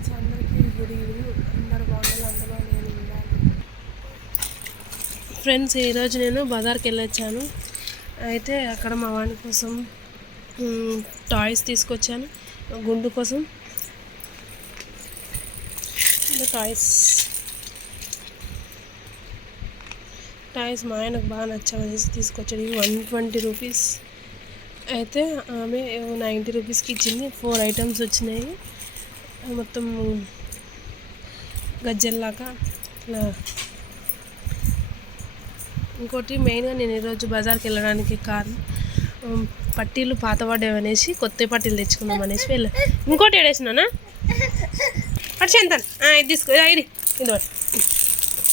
Friends అందరికీ good evening. అందరు బాగుండాలి అందులో నేను ఉండాలి ఫ్రెండ్స్ ఈరోజు నేను బజార్కి వెళ్ళొచ్చాను. అయితే అక్కడ మా వాడి కోసం టాయ్స్ తీసుకొచ్చాను గుండు కోసం. టాయ్స్. టాయ్స్ మా ఆయనకు బాగా నచ్చామనేసి తీసుకొచ్చాడు. ఇవి వన్ ట్వంటీ రూపీస్. అయితే ఆమె నైంటీ రూపీస్కి ఇచ్చింది. ఫోర్ ఐటమ్స్ వచ్చినాయి. మొత్తం గజ్జల్లాగా ఇట్లా ఇంకోటి మెయిన్గా నేను ఈరోజు బజార్కి వెళ్ళడానికి కారణం పట్టీలు పాతపడ్డాయి అనేసి కొత్త పట్టీలు తెచ్చుకుందాం అనేసి వెళ్ళా. ఇంకోటి ఏడేసినానా? అటు చెంతాను. ఇది తీసుకో. ఇది. ఇది ఒకటి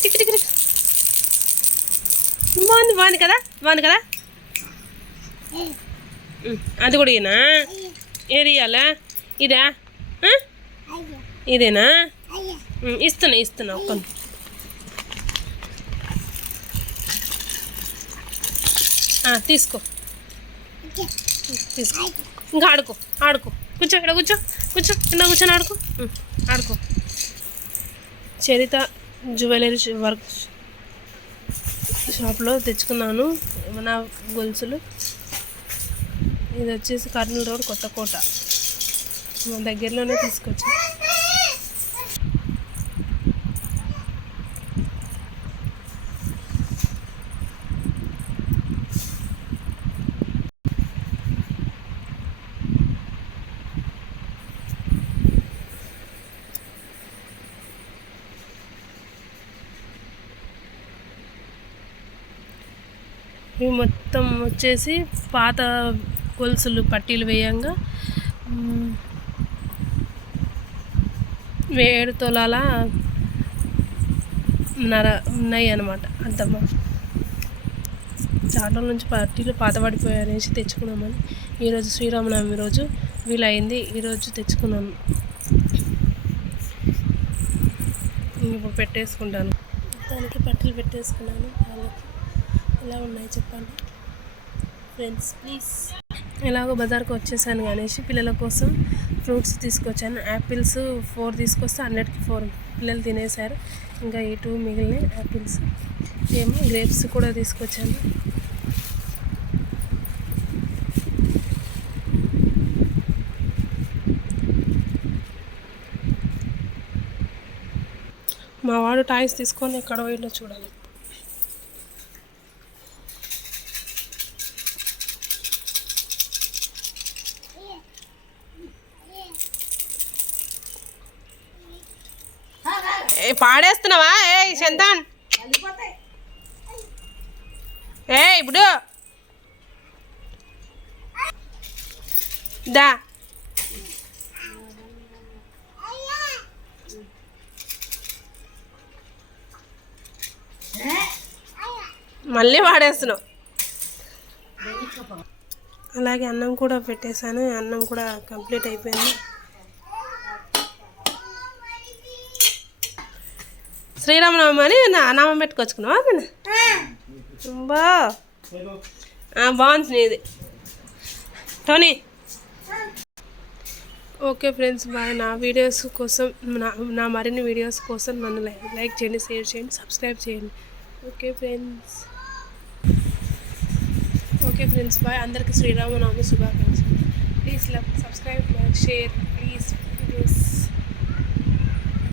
టిక్ టిక్ టిక్ బాగుంది బాగుంది కదా? బాగుంది కదా? అది కూడా ఏనా ఏది ఇదా? ఇదేనా? ఇస్తున్నా ఇస్తున్నా ఒక్క తీసుకో. తీసుకో. ఇంకా ఆడుకో ఆడుకో. కూర్చో ఇక్కడ కూర్చో కూర్చో కింద కూర్చొని ఆడుకో. ఆడుకో. చరిత జ్యువెలరీ వర్క్ షాప్లో తెచ్చుకున్నాను. మన గొలుసులు. ఇది వచ్చేసి కర్నూలు రోడ్ కొత్తకోట మా దగ్గరలోనే తీసుకొచ్చా ఇవి మొత్తం వచ్చేసి పాత గొలుసులు పట్టీలు వేయంగా ఏడు తొలాల నర ఉన్నాయి అనమాట అంతమ్మ చాలా నుంచి పట్టీలు పాతపడిపోయాయి అనేసి తెచ్చుకున్నామని. ఈరోజు శ్రీరామనవమి రోజు వీలైంది ఈరోజు తెచ్చుకున్నాను ఇప్పుడు పెట్టేసుకుంటాను. దానికి పట్టీలు పెట్టేసుకున్నాను. వాళ్ళకి ఎలా ఉన్నాయి చెప్పండి? ఫ్రెండ్స్ ప్లీజ్ ఎలాగో బజార్కి వచ్చేసాను అనేసి పిల్లల కోసం ఫ్రూట్స్ తీసుకొచ్చాను. యాపిల్స్ ఫోర్ తీసుకొస్తే హండ్రెడ్కి ఫోర్ పిల్లలు తినేశారు. ఇంకా ఈ టూ మిగిలిన యాపిల్స్ ఏమో గ్రేప్స్ కూడా తీసుకొచ్చాను. మా వాడు టాయ్స్ తీసుకొని ఎక్కడ పోయిందో చూడాలి పాడేస్తున్నావా? ఏ చందాన్. ఏ ఇప్పుడు. దా. మళ్ళీ వాడేస్తున్నావు అలాగే అన్నం కూడా పెట్టేశాను. అన్నం కూడా కంప్లీట్ అయిపోయింది. శ్రీరామనవమి అని నా నామం పెట్టుకొచ్చుకున్నావా నేను బా బాగుంది నీది టోనీ. Okay friends bye. నా వీడియోస్ కోసం నా నా మరిన్ని వీడియోస్ కోసం నన్ను లైక్ లైక్ చేయండి షేర్ చేయండి సబ్స్క్రైబ్ చేయండి. Okay friends. Okay friends bye. అందరికీ శ్రీరామనవమి శుభాకాంక్షలు. Please love subscribe share please. Videos